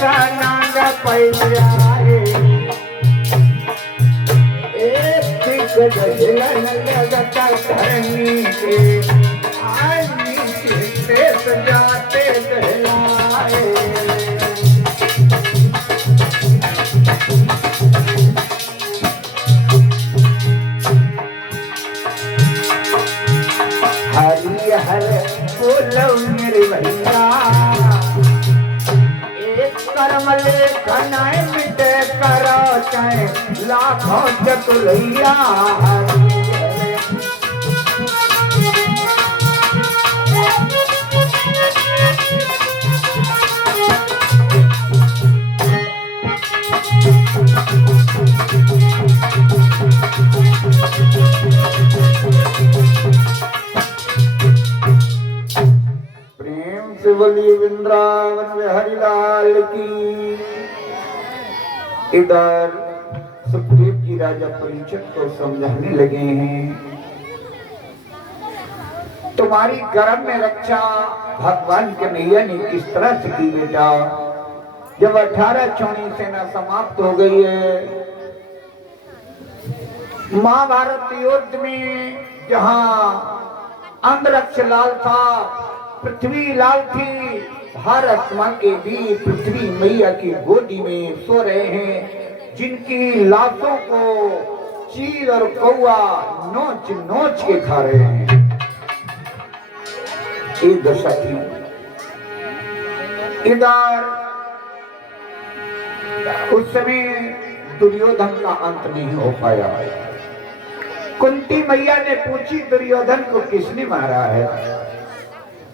नाग पैयारे लगता धरनी के आदमी से सजाते कहलाए हरी हर बोलो मेरे भैया एक कर्म लेखन मिटे करो चाहे लाखों चतुरैया बोलिए वृंदावन में हरिलाल की। इधर सुखदेव जी राजा परीक्षित को समझाने लगे हैं, तुम्हारी गर्भ में रक्षा भगवान कन्हैया ने किस तरह से की बेटा। जब 18 चौनी सेना समाप्त हो गई है, महाभारत युद्ध में जहां अंतरिक्ष लाल था, पृथ्वी लाल थी, भारत मां के भी पृथ्वी मैया की गोदी में सो रहे हैं, जिनकी लाशों को चील और कौआ नोच नोच के खा रहे हैं। एक दशा थी। इधर उस समय दुर्योधन का अंत नहीं हो पाया। कुंती मैया ने पूछी दुर्योधन को किसने मारा है।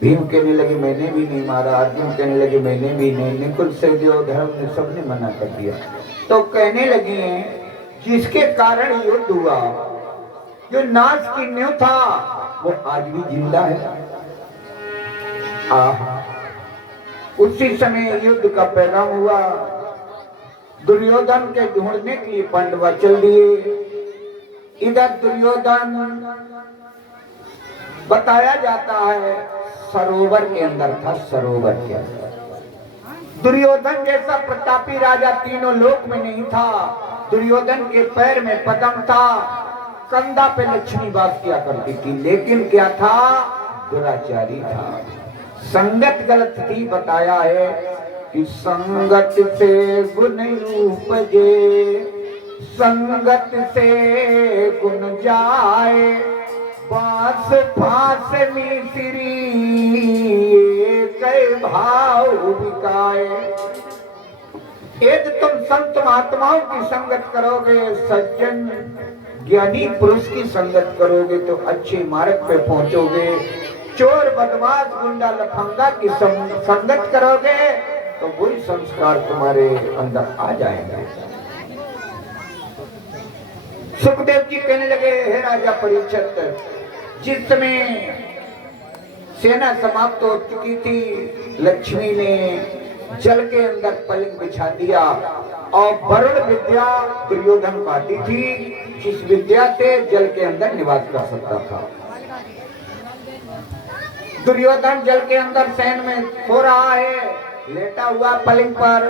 भीम कहने लगे मैंने भी नहीं मारा, अर्जुन कहने लगे मैंने भी नहीं, निकुल सहदेव धर्म ने सबने मना कर दिया। तो कहने लगे जिसके कारण युद्ध हुआ, जो नाश की नींव था, वो आज भी जिंदा है। उसी समय युद्ध का पैगाम हुआ। दुर्योधन के ढूंढने के लिए पांडवा चल दिए। इधर दुर्योधन बताया जाता है सरोवर के अंदर था, सरोवर के अंदर। दुर्योधन जैसा प्रतापी राजा तीनों लोक में नहीं था। दुर्योधन के पैर में पद्म था, कंधा पे लक्ष्मी वास किया करती थी, लेकिन क्या था, दुराचारी था। संगत गलत थी। बताया है कि संगत से गुण उपजे, संगत से गुण जाए, पास पास मिश्री कई भाव बिकाए। यदि तुम संत महात्माओं की संगत करोगे, सज्जन ज्ञानी पुरुष की संगत करोगे तो अच्छे मार्ग पे पहुंचोगे। चोर बदमाश गुंडा लफंगा की संगत करोगे तो वही संस्कार तुम्हारे अंदर आ जाएंगे। सुखदेव जी कहने लगे हे राजा परीक्षित, जिस समय सेना समाप्त हो चुकी थी, लक्ष्मी ने जल के अंदर पलंग बिछा दिया और वरुण विद्या दुर्योधन को आती थी, जिस विद्या से जल के अंदर निवास कर सकता था। दुर्योधन जल के अंदर शयन में सो रहा है, लेटा हुआ पलंग पर,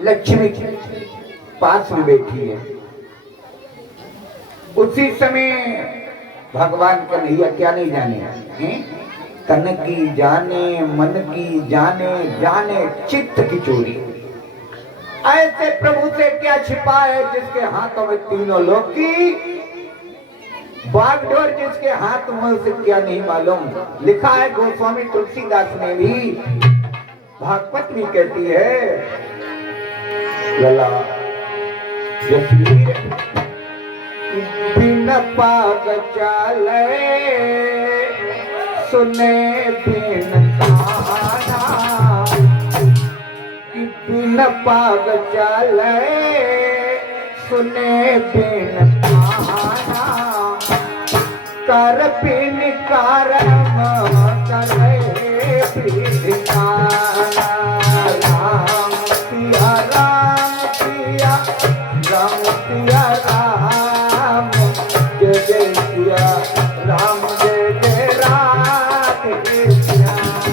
लक्ष्मी पास में बैठी है। उसी समय भगवान कन्हैया क्या नहीं जाने, तन की जाने, मन की जाने, जाने चित्त की चोरी। ऐसे प्रभु से क्या छिपा है जिसके हाथों में तीनों लोक की बागडोर, जिसके हाथ में उसे क्या नहीं मालूम। लिखा है गोस्वामी तुलसीदास ने भी, भागवत भी कहती है, लला जसवीर बिन पाग चाले, सुने बिन ताना, बिन पाग चाले, सुने बिन ताना, कर बिन करम करे बिधाना। राम पिया राम पिया, राम पिया राम, जय जय पिया राम, जय जय राधे श्याम।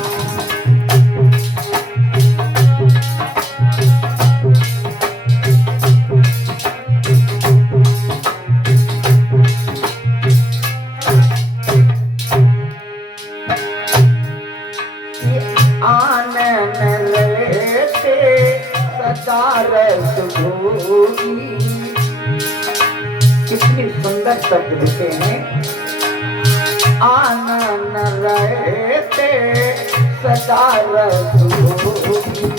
आनन रहते सदा रस भोगी। कितनी सुंदर शब्द लिखे हैं, आनन रहते सदा रस भोगी।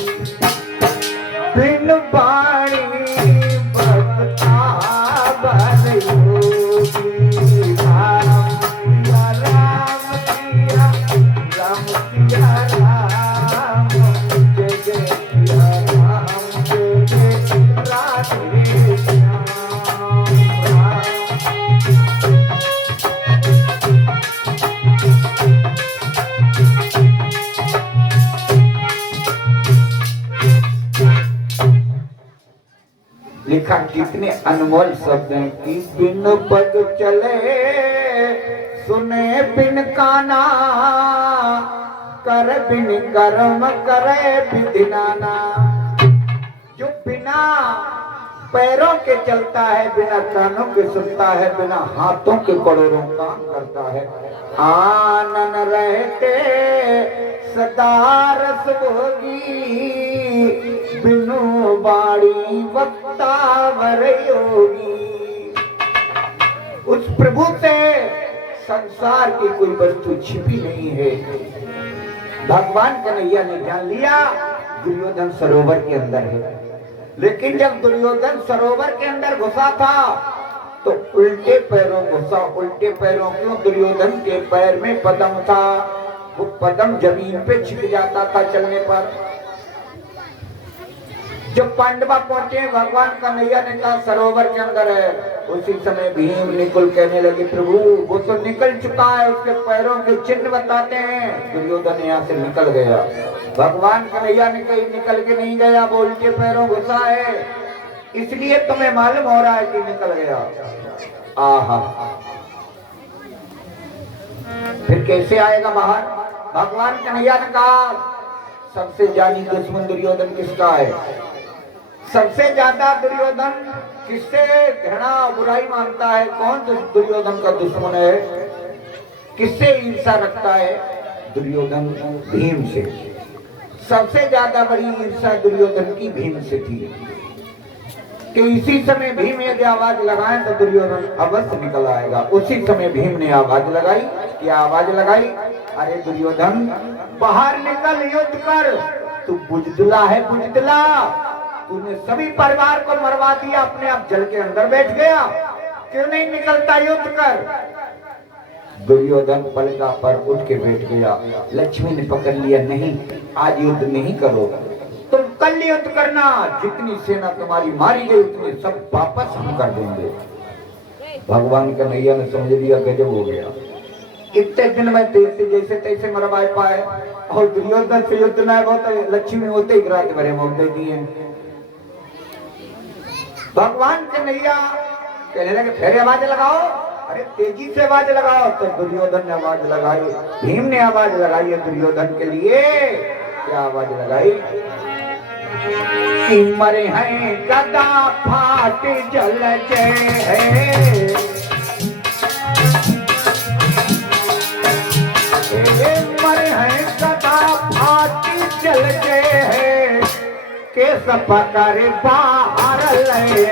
बिन बाणी बता बर योगी। राम सिया राम सिया राम सिया राम, जय जय सिया राम जय जय राधे श्याम राम। लिखा कितने अनमोल शब्द हैं कि बिन पग चले सुने बिन काना, कर बिन कर्म करे विधि नाना। जो बिना पैरों के चलता है, बिना कानों के सुनता है, बिना हाथों के करोड़ों काम करता है, आनन रहते सदा रस भोगी। बिनु बाणी वक्ता वर योगी। उस प्रभु से संसार की कोई वस्तु छिपी नहीं है। भगवान कन्हैया ने जान लिया दुर्योधन सरोवर के अंदर है। लेकिन जब दुर्योधन सरोवर के अंदर घुसा था तो उल्टे पैरों घुसा। उल्टे पैरों क्यों? दुर्योधन के पैर में पद्म था, वो पद्म जमीन पे छिप जाता था चलने पर। जब पांडवा पहुंचे, भगवान कन्हैया ने कहा सरोवर के अंदर है। उसी समय भीम निकुल कहने लगे प्रभु वो तो निकल चुका है, उसके पैरों के चिन्ह बताते हैं। दुर्योधन यहाँ से निकल गया। भगवान कन्हैया ने कहीं निकल के नहीं गया, वो उल्टे पैरों घुसा है, इसलिए तुम्हें मालूम हो रहा है कि निकल गया। आहा, फिर कैसे आएगा बाहर? भगवान कन्हैया ने कहा सबसे जानी दुश्मन दुर्योधन किसका है? सबसे ज्यादा दुर्योधन किससे घृणा बुराई मानता है? कौन दुर्योधन का दुश्मन है? किससे ईर्षा रखता है? दुर्योधन भीम से। सबसे ज्यादा बड़ी ईर्षा दुर्योधन की भीम से थी कि इसी समय भीम यदि आवाज लगाए तो दुर्योधन अवश्य निकल आएगा। उसी समय भीम ने आवाज लगाई। क्या आवाज लगाई? अरे दुर्योधन बाहर निकल, युद्ध कर। तू बुजदिला है, बुजदिला। तूने सभी परिवार को मरवा दिया, अपने आप जल के अंदर बैठ गया। क्यों नहीं निकलता? युद्ध कर। दुर्योधन पलका पर उठ के बैठ गया। लक्ष्मी ने पकड़ लिया, नहीं आज युद्ध नहीं करो, तुम कल युद्ध करना। जितनी सेना तुम्हारी मारी गई उतनी सब वापस हम कर देंगे। भगवान कन्हैया ने समझ लिया गजब हो गया। इतने दिन में तेरे जैसे तैसे मरवाए पाए और दुर्योधन से युद्ध न होता, लक्ष्मी होते ही रात भरे मोक दे दिए। भगवान कन्हैया कहने लगे फिर आवाज लगाओ। अरे तेजी से आवाज लगाओ। तो दुर्योधन ने आवाज लगाई, भीम ने आवाज लगाई है दुर्योधन के लिए। क्या आवाज लगाई? कि मरे हैं गदा फाट जल है, मरे हैं गदा फाट जल है, के सब कर बाहर ले।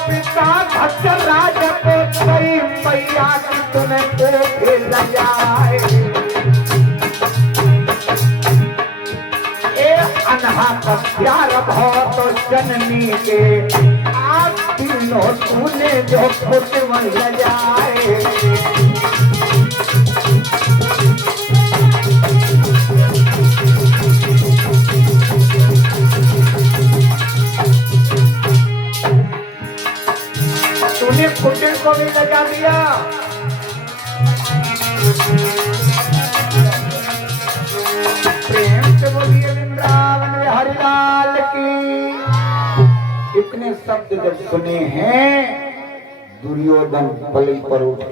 पिता भक्त राज को कोई मैया की तुम्हें को ल जाए। ए अनहा का प्यार भाव तो जननी के आप तीनों तूने जो खुद मन ल जाए। तूने कुटिल को भी लगा दिया। प्रेम से बोलिए वृंदावन बिहारी लाल की। इतने शब्द जब सुने हैं दुर्योधन पलंग पर उठ